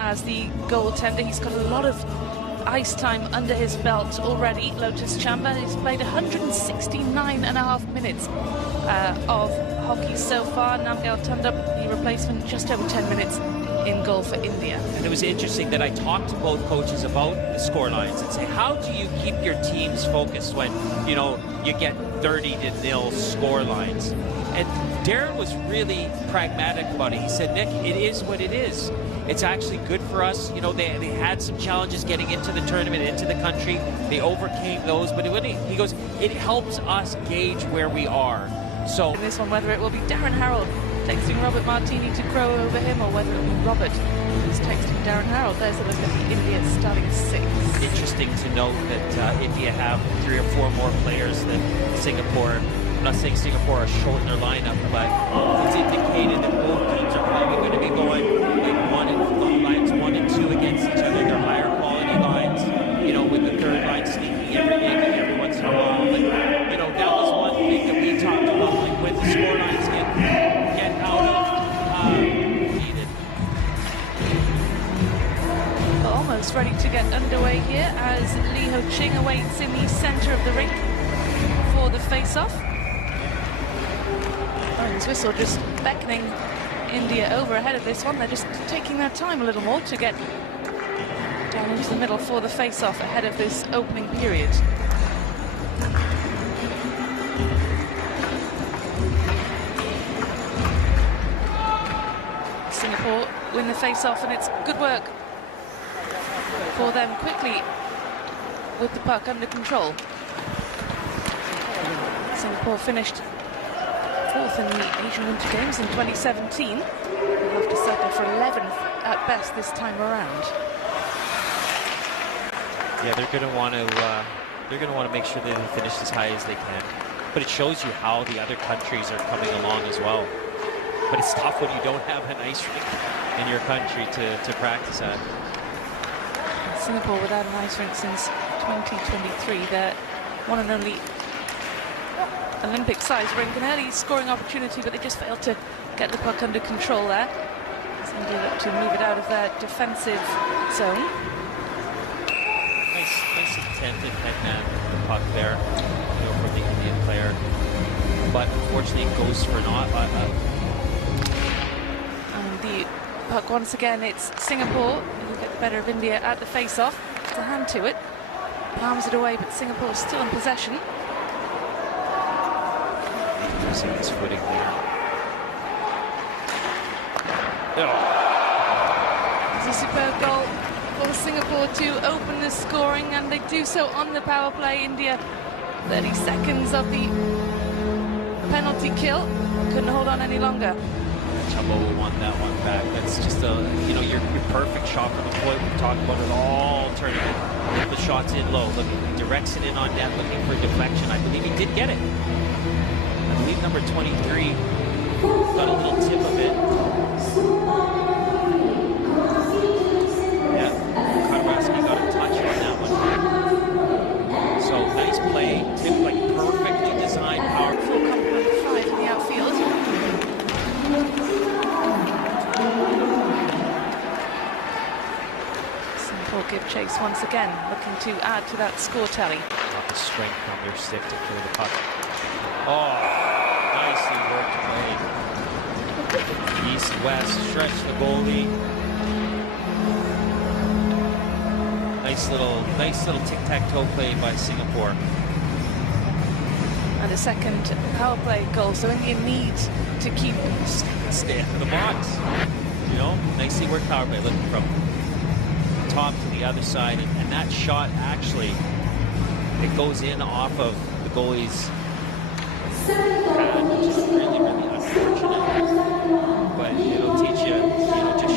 as the goaltender. He's got a lot of ice time under his belt already. Lotus Chamba, he's played 169.5 minutes of hockey so far. Namgyal Tunda, the replacement, just over 10 minutes in goal for India. And it was interesting that I talked to both coaches about the score lines and say, how do you keep your teams focused when, you know, you get 30-0 score lines? And Darren was really pragmatic about it. He said, Nick, it is what it is. It's actually good for us. You know, they had some challenges getting into the tournament, into the country. They overcame those, but he goes, it helps us gauge where we are. So in this one, whether it will be Darren Harold texting Robert Martini to crow over him, or whether it will be Robert who's texting Darren Harold. There's a look at the India starting 6. Interesting to note that India have 3 or 4 more players than Singapore. I'm not saying Singapore are short in their lineup, but it's indicated that both teams are probably going to be going like lines 1 and 2 against each other. They're higher quality lines, you know, with the third line sneaking every once in a while. But, you know, that was one thing that we talked about, like when the score lines get out of needed. Almost ready to get underway here as Lee Ho Ching awaits in the center of the rink for the face-off. Oran's whistle just beckoning India over ahead of this one. They're just taking their time a little more to get down into the middle for the face-off ahead of this opening period. Singapore win the face-off, and it's good work for them quickly with the puck under control. Singapore finished 4th in the Asian Winter Games in 2017. They'll have to settle for 11th at best this time around. Yeah, they're going to want to make sure that they finish as high as they can. But it shows you how the other countries are coming along as well. But it's tough when you don't have an ice rink in your country to practice at. Singapore without an ice rink since 2023. Their one and only Olympic-sized rink. An early scoring opportunity, but they just failed to get the puck under control there. As India look to move it out of their defensive zone. Nice intended headman puck there, you know, from the Indian player. But unfortunately, it goes for naught. And the puck once again, it's Singapore who get the better of India at the face-off. It's a hand to it, palms it away, but Singapore is still in possession. Losing his footing there. Oh. It's a superb goal for Singapore to open the scoring, and they do so on the power play. India, 30 seconds of the penalty kill, couldn't hold on any longer. Chamba will want that one back. That's just a, you know, your perfect shot from the point. We've talked about it all tournament. The shot's in low. Look, he directs it in on net, looking for deflection. I believe he did get it. I believe number 23 got a little tip of it. Yeah, Karabaski got a touch on that one. So nice play, tip, like perfectly designed, powerful. Complement 5 in the outfield. Singapore give chase once again, looking to add to that score tally. Not the strength on their stick to clear the puck. Oh, nicely worked play. East-west, stretch the goalie. Nice little tic-tac-toe play by Singapore. And a second power play goal, so India needs to keep stay out of the box. You know, nicely worked power play, looking from top to the other side, and that shot actually, it goes in off of the goalie's pad, which is really, really unfortunate. But it'll teach you, just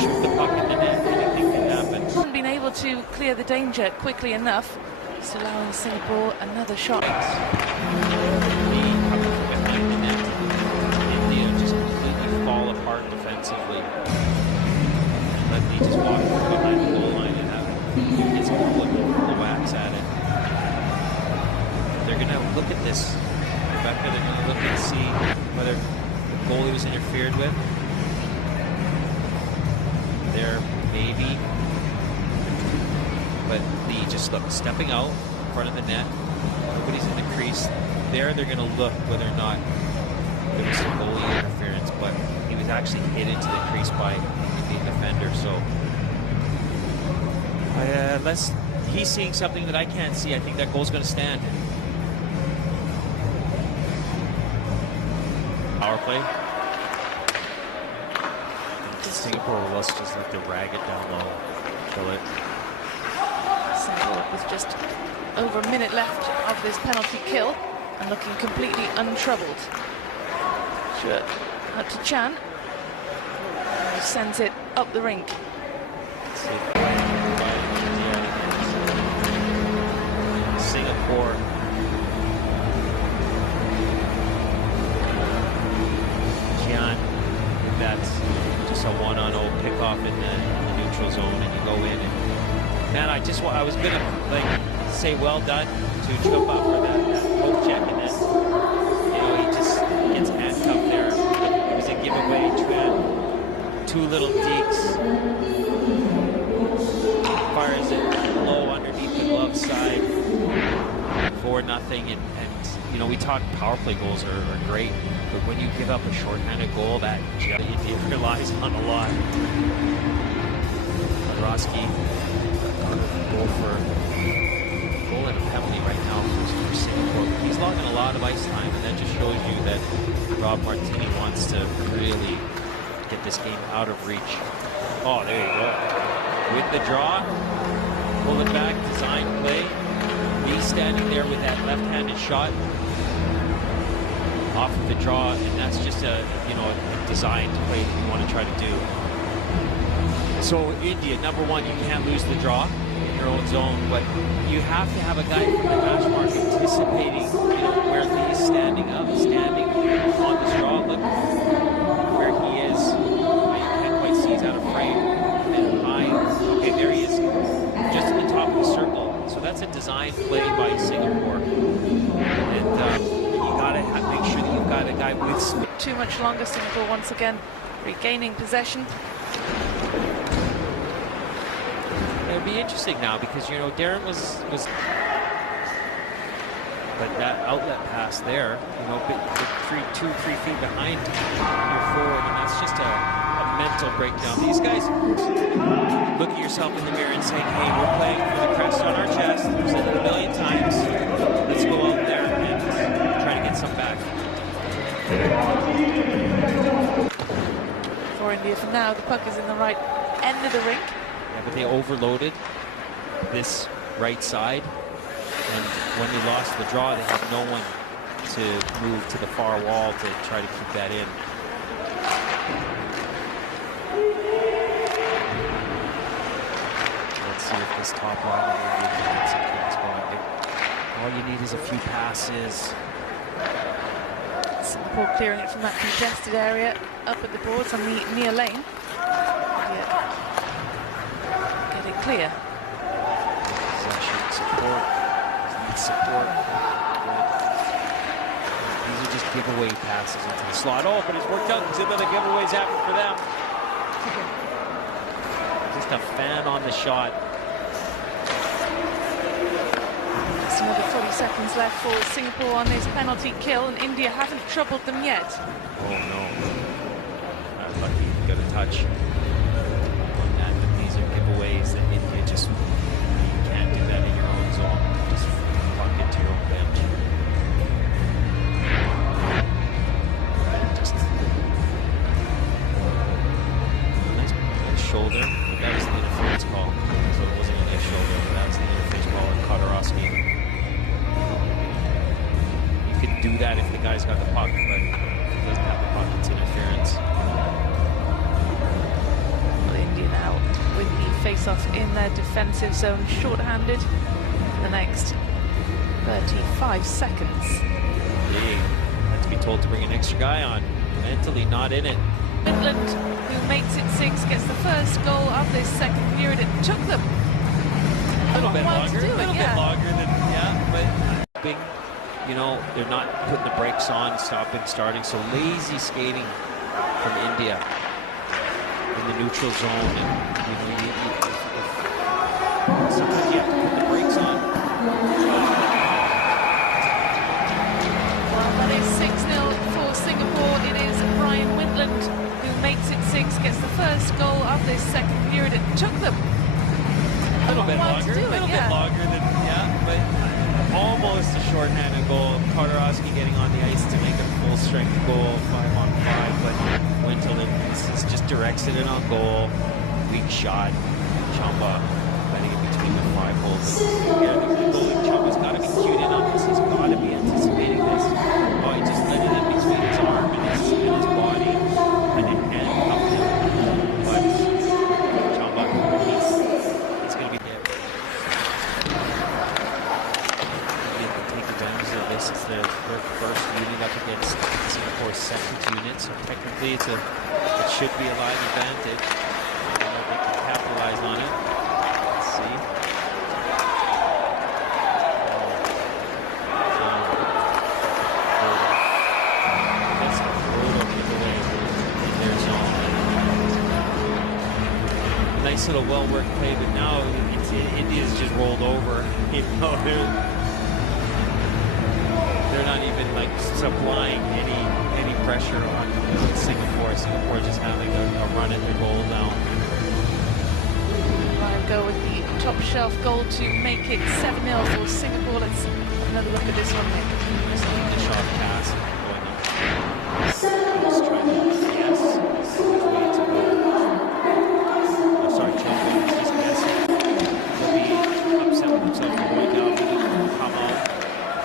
shoot the puck in the net. Anything can happen. Haven't been able to clear the danger quickly enough, just allowing Singapore another shot. Behind the net, India just completely fall apart defensively. Let me just walk behind the goal line and have his couple of the wax at it. They're going to look at this, Rebecca. They're going to look and see whether the goalie was interfered with. There may maybe. But Lee just stepping out in front of the net. Nobody's in the crease. There, they're going to look whether or not there was some goalie interference, but he was actually hit into the crease by the defender. So unless he's seeing something that I can't see, I think that goal's going to stand. Power play. Singapore will also just like to rag it down low, kill it. Singapore with just over a minute left of this penalty kill and looking completely untroubled. Sure, out to Chan. He sends it up the rink. Singapore. Jian, that's just a 1-on-0 pickoff in the neutral zone, and you go in and man, I was gonna like say well done to Chupa for that poke check, and then he just gets handcuffed there. It was a giveaway. Two little deeks, fires it low underneath the glove side, 4-0, and we talk power play goals are great, but when you give up a shorthanded goal, that India relies on a lot. Roski, goal and a penalty right now for Singapore. He's logging a lot of ice time, and that just shows you that Rob Martini wants to really get this game out of reach. Oh, there you go. With the draw, pull it back, design play. He's standing there with that left-handed shot off of the draw, and that's just a designed play that you want to try to do. So India, number one, you can't lose the draw in your own zone, but you have to have a guy from the hash mark anticipating, where he's standing on this draw. Look where he is. You can't quite see, he's out of frame. And high. Okay, there he is, just at the top of the circle. So that's a design play by Singapore. And you gotta make sure that you've got a guy with speed. Too much longer. Singapore once again regaining possession. It'll be interesting now because Darren was but that outlet pass there, 2-3 feet behind your forward, and that's just a mental breakdown. These guys look at yourself in the mirror and saying, hey, we're playing for the crest on our chest. We've said it a million times. Let's go out there and try to get some back. For India for now, the puck is in the right end of the rink. Yeah, but they overloaded this right side, and when they lost the draw, they have no one to move to the far wall to try to keep that in. Let's see if this top line of India can get some things going. All you need is a few passes. Singapore clearing it from that congested area up at the boards on the near lane. Get it clear. Possession, support, support. These are just giveaway passes into the slot. Oh, but it's worked out because another giveaways happen for them. Just a fan on the shot. Just another 40 seconds left for Singapore on this penalty kill, and India haven't troubled them yet. Oh no. Not lucky. Got a touch. These are giveaways that India just, you can't do that in your own zone. Just fuck it to your own bench. Just nice shoulder. That was the interference call. So it wasn't really a shoulder, but that was the interference call on Kotarowski. You could do that if the guy's got the puck, but if he doesn't have the puck, it's interference. Now with the face-off in their defensive zone, short-handed the next 35 seconds. Hey, had to be told to bring an extra guy on. Mentally not in it. Midland, who makes it 6, gets the first goal of this second period. It took them a little bit while longer, to do it, but big, they're not putting the brakes on, stopping, starting. So lazy skating from India in the neutral zone, and first goal of this second period. It took them A little bit longer, bit longer than, but almost a shorthanded goal. Tartarovsky getting on the ice to make a full-strength goal, 5-on-5, but Wintle just directs it in on goal. Weak shot. Chamba letting it between the 5 holes. Yeah, the goalie Chamba's got to be cued in on this. He's got to be anticipating this. Oh, he just let it in between his arm and his body, and it handcuffed him. But Chamba, he's going to be there. Take advantage of this. It's their first unit up against Singapore's second unit, so technically it should be a live advantage. I don't know if they can capitalize on it. Let's see. That's a brutal giveaway in their zone. Nice little well-worked play, but now India's just rolled over. You know, they're not even like supplying any pressure on Singapore. Singapore just having a run at their goal now. Ryan go with the top shelf goal to make it 7-0 for Singapore. Let's have another look at this one, Nick. Nice finish off pass going up. Let's try that. Yes. Which way to go? Oh, sorry, Chamba. He's just guessing. He'll be upset with himself for going down. He didn't come out,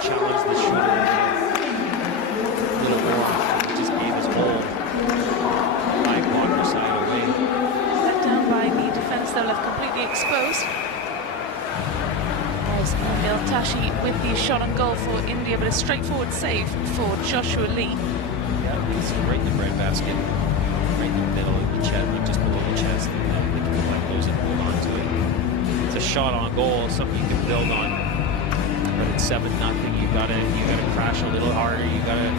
challenge the shooter a little more. He just gave his whole high blocker side away. Let down by the defense, though, left completely exposed. There's Emil Tashi with the shot on goal for India, but a straightforward save for Joshua Lee. Yeah, he's right in the breadbasket, right in the middle of the chest, like just below the chest, and they can like close and hold on to it. It's a shot on goal, something you can build on. But it's 7-0. You gotta crash a little harder. You gotta.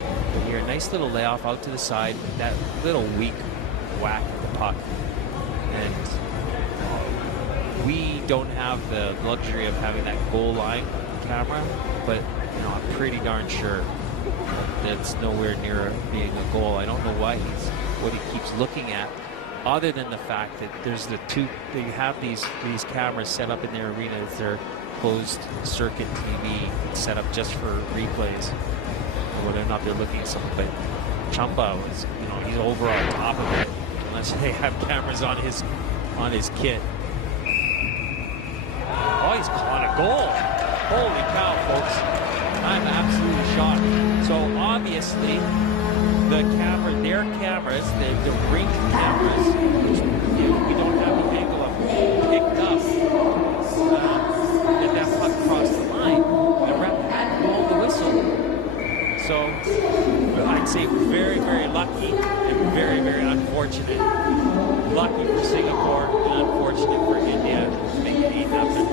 But here, nice little layoff out to the side. That little weak whack of the puck, and we don't have the luxury of having that goal line camera. But you know, I'm pretty darn sure that's nowhere near being a goal. I don't know what he keeps looking at, other than the fact that there's they have these cameras set up in their arena. It's their closed circuit TV set up just for replays, or whether or not they're looking at something. But Chamba was, he's over on top of it, unless they have cameras on his kit. Oh, he's calling a goal! Holy cow, folks! I'm absolutely shocked. So obviously, their cameras, the rink cameras, which we don't have the angle of, picked up that puck crossed the line. The ref had blown the whistle. So I'd say very, very lucky and very, very unfortunate. Lucky for Singapore and unfortunate for India to make it 8-0.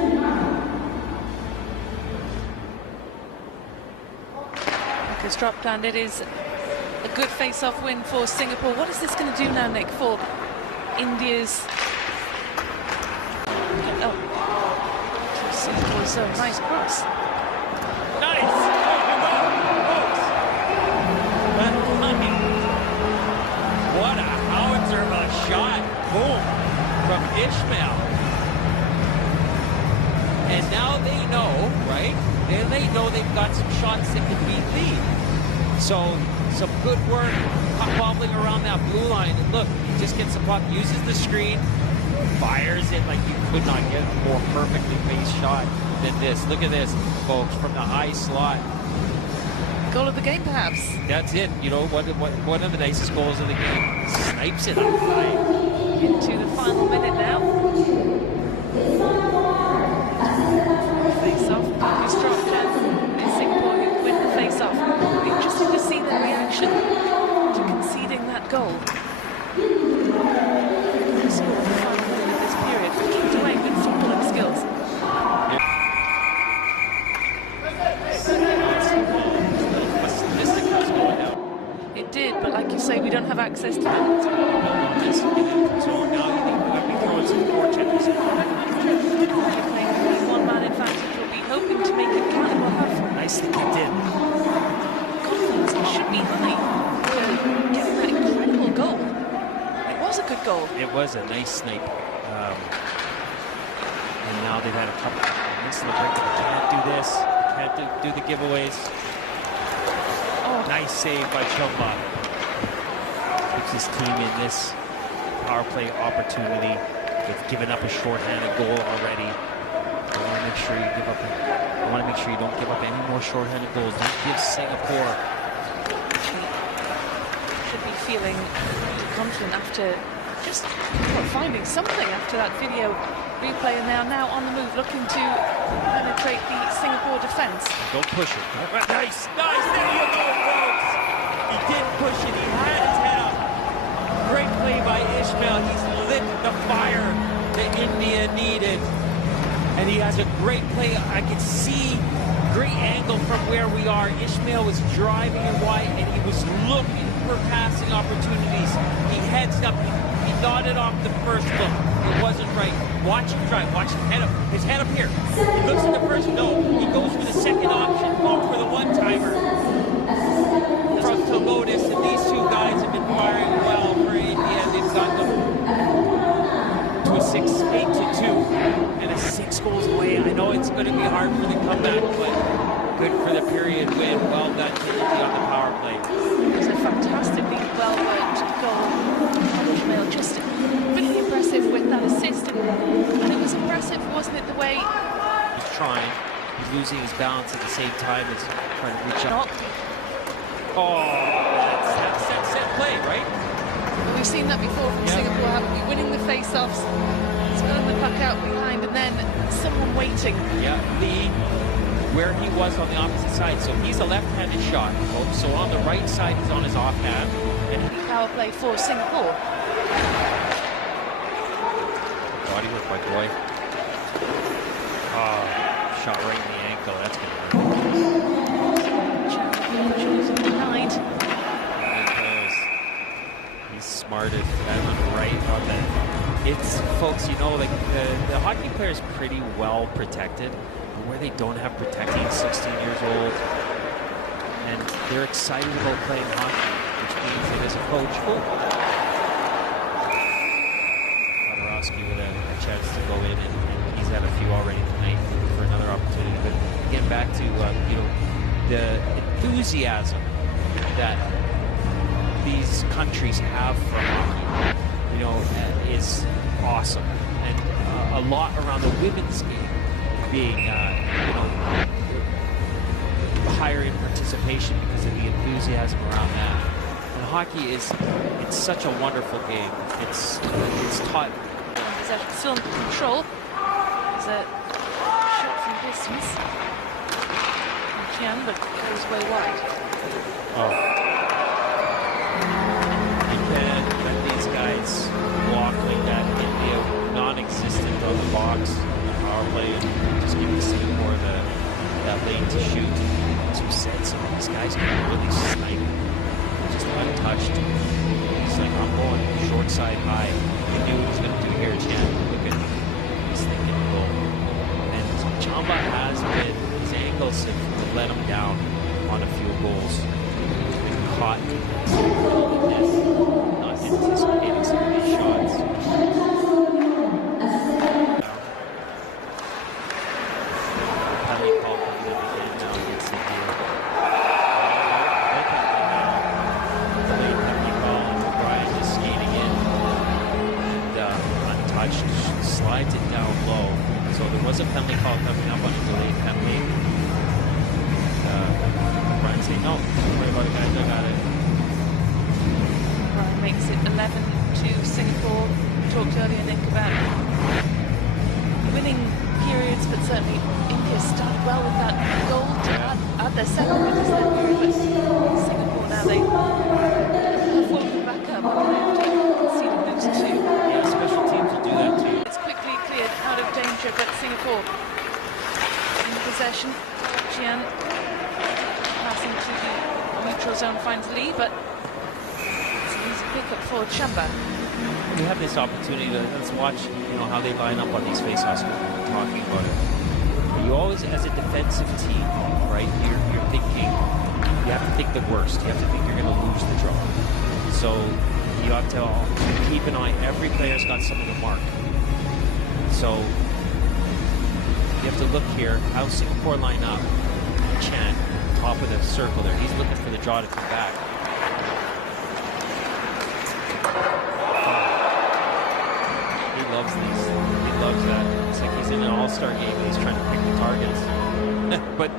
Lucas dropped, and it is a good face-off win for Singapore. What is this going to do now, Nick, for India's... Singapore's zone. Nice cross. Nice! What a howitzer of a shot. Boom. From Ishmael. And now they know, right? And they know they've got some shots that can beat lead. So, some good work, puck wobbling around that blue line. And look, he just gets the puck, uses the screen, fires it like you could not get a more perfectly placed shot than this. Look at this, folks, from the high slot. Goal of the game, perhaps. That's it. One of the nicest goals of the game. Snipes it up high. Into the final minute now. Face-off. Lucas dropped, and it's Singapore who win the face-off. Interesting to see their reaction to conceding that goal. They scored the final minute of this period. Kicked away, good footballing skills. It did, but like you say, we don't have access to it. So now you be throwing some fortunes. They're playing the one-man advantage. Will be hoping to make it count. Will have Nicely kicked in. confidence. It should be high. Getting that incredible goal. good goal. It was a nice snipe. And now they've had a couple of minutes in the break. They can't do this. They can't do the giveaways. Oh. Nice save by Chumba. Puts his team in this power play opportunity. They've given up a shorthanded goal already. I want to make sure you give up. I want to make sure you don't give up any more shorthanded goals. Don't give Singapore. Should be feeling confident after just finding something after that video replay, and they are now on the move, looking to penetrate the Singapore defense. Don't push it. Nice, nice. There you go, folks. He didn't push it. He had his head up. Great play by Ishmael. He's lit the fire that India needed. And he has a great play. I can see great angle from where we are. Ishmael was driving it wide, and he was looking for passing opportunities. He heads up. He nodded off the first look. It wasn't right. Watch him drive. Watch him head up. His head up here. He looks at the first. No. He goes for the second option. Go for the one-timer. From Togotis, and these two guys have been firing well for India. They've got them to a 8-2 and a 6 goals away. I know it's going to be hard for the comeback, but good for the period win. Well done to India on the power play. It was a fantastically well-worked goal. Ishmael just really impressive with that assist, and it was impressive, wasn't it, the way he's trying. He's losing his balance at the same time as trying to reach up. Oh, that's set play, right? We've seen that before from Singapore, haven't we? Winning the face-offs, spilling the puck out behind, and then someone waiting. Yeah, Lee, where he was on the opposite side. So he's a left-handed shot. So on the right side, he's on his offhand. And power play for Singapore. Body work by Boy. Oh, shot right in the ankle. That's going to hurt. He's smarted that one right on that. It's, folks, you know, like the hockey player is pretty well protected. But where they don't have protection, 16 years old, and they're excited about playing hockey, which means that as a coach, Podorowski with a chance to go in, and he's had a few already tonight for another opportunity. But again, back to you know, the enthusiasm that these countries have for hockey, you know, is awesome, and a lot around the women's game being, you know, higher in participation because of the enthusiasm around that. And hockey it's such a wonderful game. It's taught. Possession, still in control. There's a shot from distance. Jian, but goes way wide. Oh. You can't let these guys walk like that. India non-existent on the box, on the power play, and just give Singapore that lane to shoot. As we said, some of these guys can really snipe, just untouched. He's like, I'm going short side high. He knew what he was going to do here, Chan. Look at him. He's thinking goal. And Chamba has been, his angles have let him down on a few goals. He's been caught not anticipating some of these shots. Penalty call comes in again now against India. Late penalty call, and O'Brien just skating in and untouched, slides it down low. So there was a penalty call coming up on a delayed penalty. O'Brien saying, no, don't worry about it, guys, I got it. O'Brien makes it 11 to Singapore. We talked earlier, Nick, about winning periods, but certainly India started well with that goal to add their second win this third period. But Singapore now, they have woken back up after conceding those two. Yeah, special teams will do that too. It's quickly cleared out of danger, but Singapore in possession. Jian passing to the neutral zone finds Lee, but it's an easy pickup for Chamba. We have this opportunity to let's watch, you know, how they line up on these faceoffs. We're talking about it. You always, as a defensive team, right? You're thinking, you have to think the worst. You have to think you're going to lose the draw. So you have to keep an eye. Every player's got someone to mark. So you have to look here how Singapore line up. Chan, top of the circle there. He's looking for the draw to come back. He loves these. He loves that. It's like he's in an all-star game and he's trying to pick the targets. But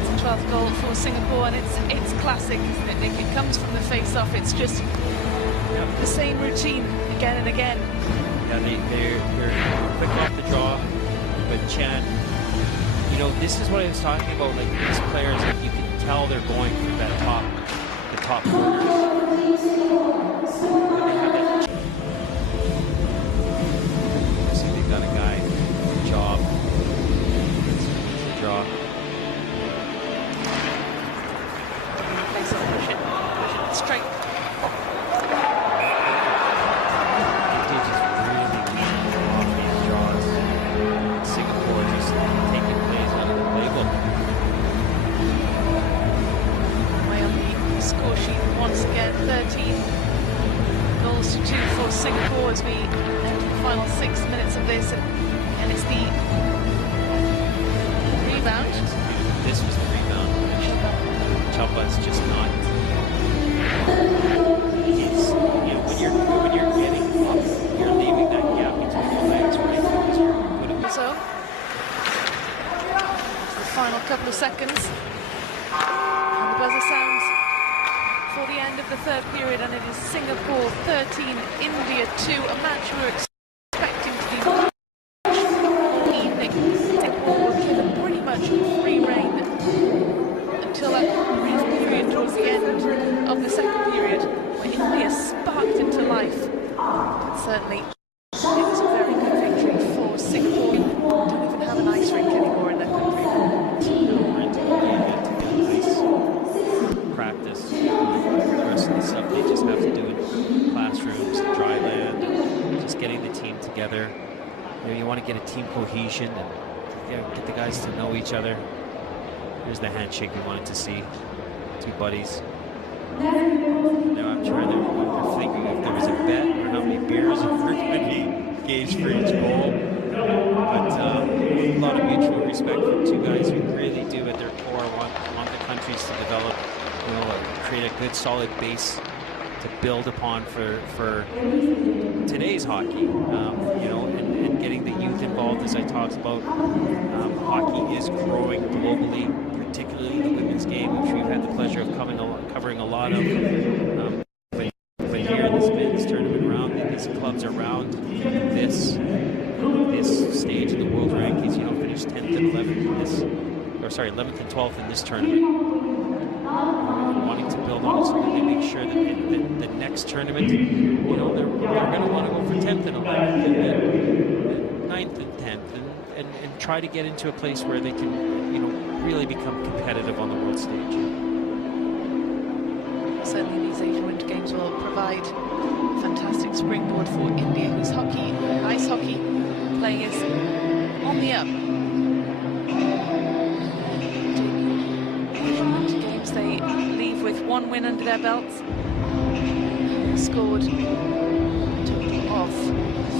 it's the 12th goal for Singapore, and it's classic, isn't it, Nick? It comes from the face-off. It's just the same routine again and again. Yeah, they're quick off the draw, but Chan, you know, this is what I was talking about. Like these players, like, you can tell they're going for that the top corners. See, they've got a guy, job, draw. Push it straight. Score sheet once again, 13 goals to 2 for Singapore as we enter the final 6 minutes of this, and it's the rebound. This was the rebound. Champa's just not. It's, you know, when you're getting up, you're leaving that gap between your legs, right? So, the final couple of seconds, and the buzzer sounds for the end of the third period, and it is Singapore 13, India 2, a match we're expecting to be evening. Singapore were given pretty much free rein until that brief period towards the end of the second period, where India sparked into life. But certainly, it was a very good victory for Singapore. They don't even have an ice rink anymore in their country. Practice. The rest of the stuff they just have to do in classrooms, dry land, and just getting the team together. You know, you want to get a team cohesion and get the guys to know each other. Here's the handshake we wanted to see. Two buddies. Now I'm trying to thinking if there was a bet or how many beers were going to be gauged for each goal. But a lot of mutual respect from two guys who really do at their core want the countries to develop, you know, create a good solid base to build upon for today's hockey, you know, and getting the youth involved, as I talked about. Hockey is growing globally, particularly the women's game, which we've had the pleasure of covering a lot of. But here in this men's tournament round, these clubs around this stage in the world rankings, you know, finished 10th and 11th in this, or sorry, 11th and 12th in this tournament. Wanting to build on it so that they make sure that the next tournament, you know, they're going to want to go for 10th and 11th and then 9th and 10th and try to get into a place where they can, you know, really become competitive on the world stage. Certainly these Asian Winter Games will provide a fantastic springboard for India, whose ice hockey playing is on the up. Asian Winter Games, they leave with 1 win under their belts. Scored a total of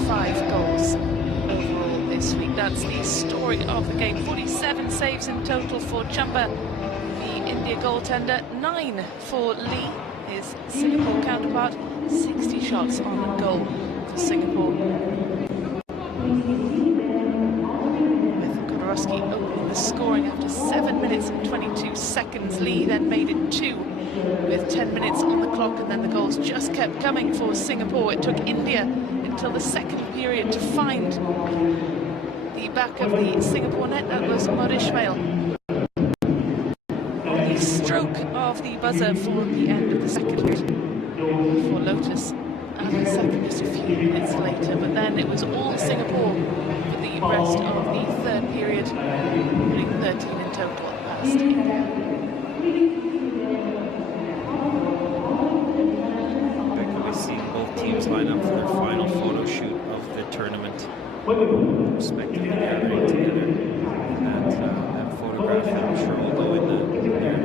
5 goals overall this week. That's the story of the game. 47 saves in total for Chamba, the India goaltender, 9 for Lee, his Singapore counterpart, 60 shots on goal for Singapore. With Kodorowski opening the scoring after 7 minutes and 22 seconds. Lee then made it 2 with 10 minutes on the clock, and then the goals just kept coming for Singapore. It took India until the second period to find the back of the Singapore net. That was Morishmail. The stroke of the buzzer for the end of the second period for Lotus, and the second just a few minutes later. But then it was all Singapore for the rest of the third period, putting 13 in total past India. Teams line up for their final photo shoot of the tournament, respectively gathering together. That photograph, I'm sure, will go in their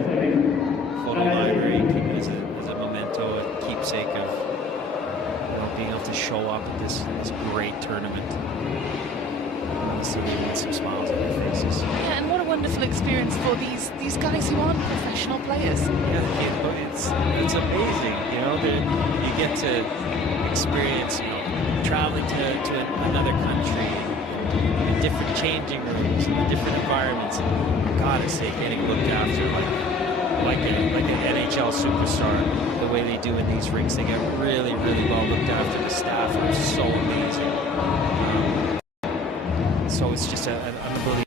photo library. You can visit show up at this great tournament. See them with some smiles on their faces. Yeah, and what a wonderful experience for these guys who aren't professional players. Yeah, you know, it's amazing. You know, that you get to experience, you know, traveling to another country, in different changing rooms, in different environments. And gotta say, getting looked after like an NHL superstar, the way they do in these rinks, they get really, really well looked after. The staff are so amazing. So it's just an unbelievable